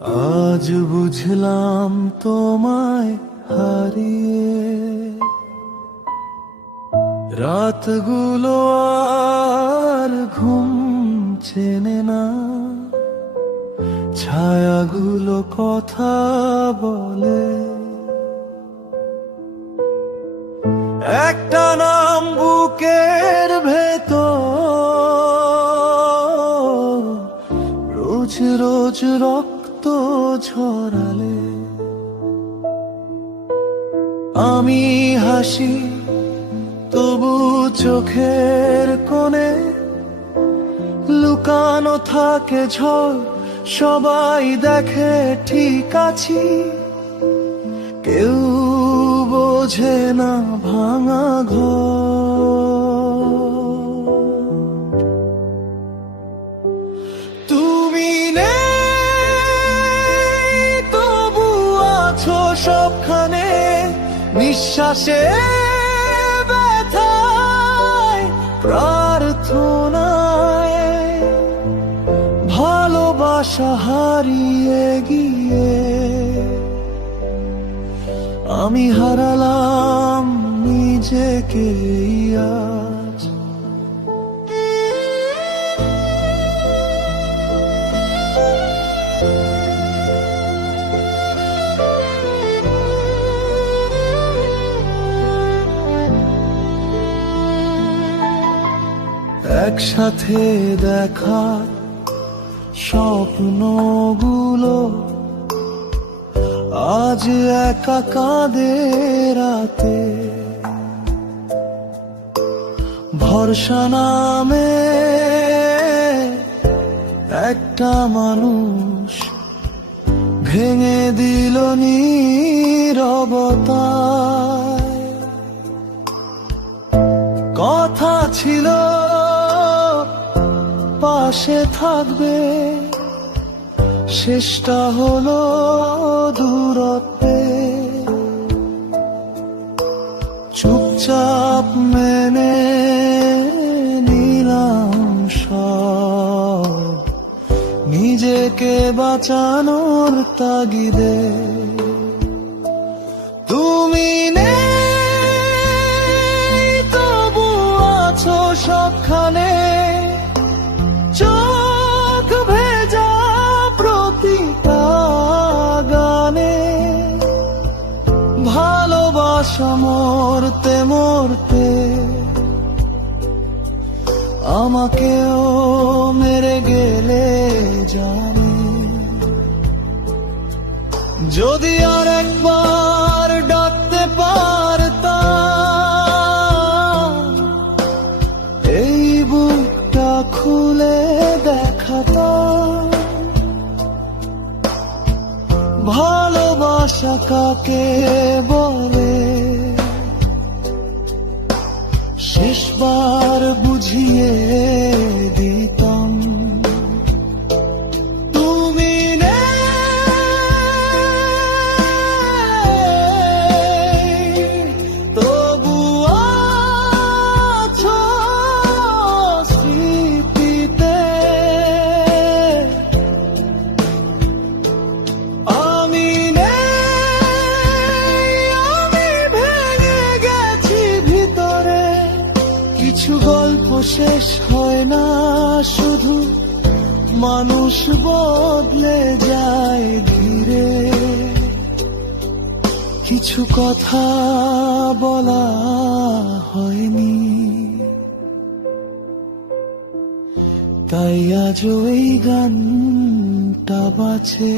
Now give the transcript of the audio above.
আজ বুঝলাম তোমায় হারিয়ে। রাতগুলো আর ঘুম চেনে না। ছায়াগুলো কথা বলে। একটা নাম বুকের রোজ রক্ত ঝরালে আমি হাসি, তবু চোখের কোণে লুকানো থাকে ঝড়, সবাই দেখে ঠিক আছি। কেউ বোঝে না ভাঙা ঘর। সবখানে নিঃশ্বাসে ব্যথায় প্রার্থনায় ভালোবাসা হারিয়ে গিয়ে আমি হারালাম নিজেকে আজ একসাথে দেখা স্বপ্নগুলো। আজ একা কাঁদে রাতে। ভরসা নামে একটা মানুষ ভেঙে দিল নীরবতায়। কথা ছিল পাশে থাকবে। শেষটা হলো দূরত্বে। চুপচাপ মেনে নিলাম সব। নিজেকে বাঁচানোর তাগিদে। ভালোবাসা মরতে মরতে আমাকেও মেরে গেলে জানে। যদি আর একবার ডাকতে পারতাম এই বুকটা খুলে দেখাতাম ভালোবাসা কাকে বলে? শেষবার বুঝিয়ে কিছু গল্প শেষ হয় না, শুধু মানুষ বদলে যায় ধীরে। কিছু কথা বলা হয়নি। তাই আজ ওই গানটা বাছে